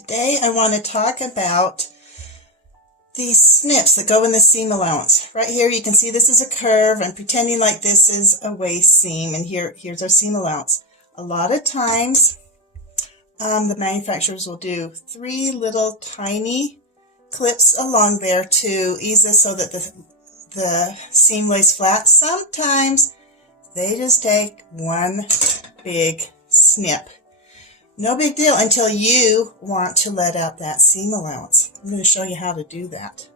Today I want to talk about these snips that go in the seam allowance. Right here you can see this is a curve. I'm pretending like this is a waist seam, and here's our seam allowance. A lot of times the manufacturers will do 3 little tiny clips along there to ease this so that the seam lays flat. Sometimes they just take one big snip. No big deal until you want to let out that seam allowance. I'm going to show you how to do that.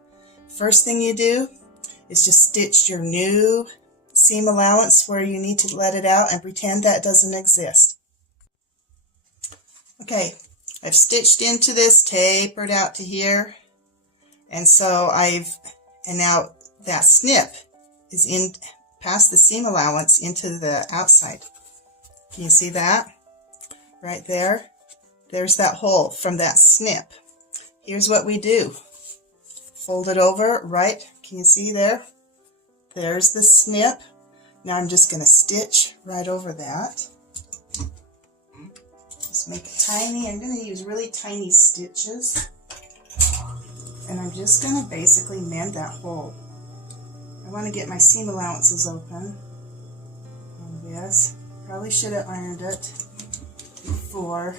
First thing you do is just stitch your new seam allowance where you need to let it out and pretend that doesn't exist. Okay, I've stitched into this, tapered out to here, and so now that snip is in past the seam allowance into the outside. Can you see that? Right there, there's that hole from that snip. Here's what we do. Fold it over, right? Can you see there? There's the snip. Now I'm just going to stitch right over that. Just make it tiny. I'm going to use really tiny stitches. And I'm just going to basically mend that hole. I want to get my seam allowances open on this. Probably should have ironed it before,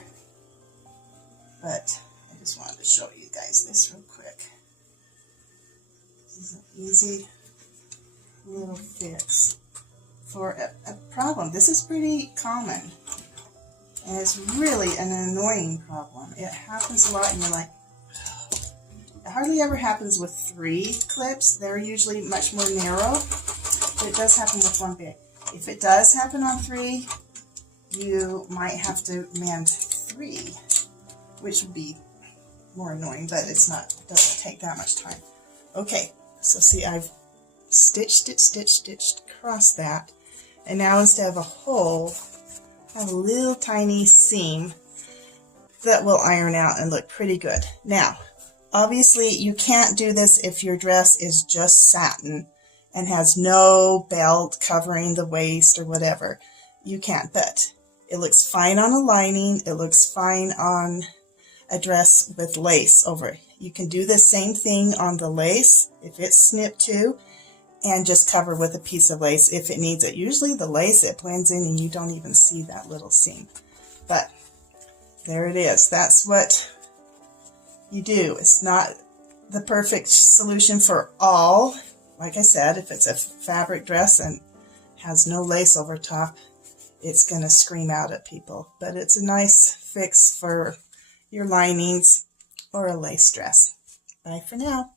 but I just wanted to show you guys this real quick. This is an easy little fix for a problem. This is pretty common, and it's really an annoying problem. It happens a lot, and you're like, it hardly ever happens with 3 clips. They're usually much more narrow, but it does happen with 1 big. If it does happen on 3, you might have to mend 3, which would be more annoying, but it doesn't take that much time. Okay, so see, I've stitched across that, and now instead of a hole, I have a little tiny seam that will iron out and look pretty good. Now, obviously, you can't do this if your dress is just satin and has no belt covering the waist or whatever. You can't, but it looks fine on a lining. It looks fine on a dress with lace over it. You can do the same thing on the lace if it's snipped too, and just cover with a piece of lace if it needs it. Usually the lace, it blends in and you don't even see that little seam. But there it is. That's what you do. It's not the perfect solution for all. Like I said, if it's a fabric dress and has no lace over top, it's going to scream out at people. But it's a nice fix for your linings or a lace dress. Bye for now.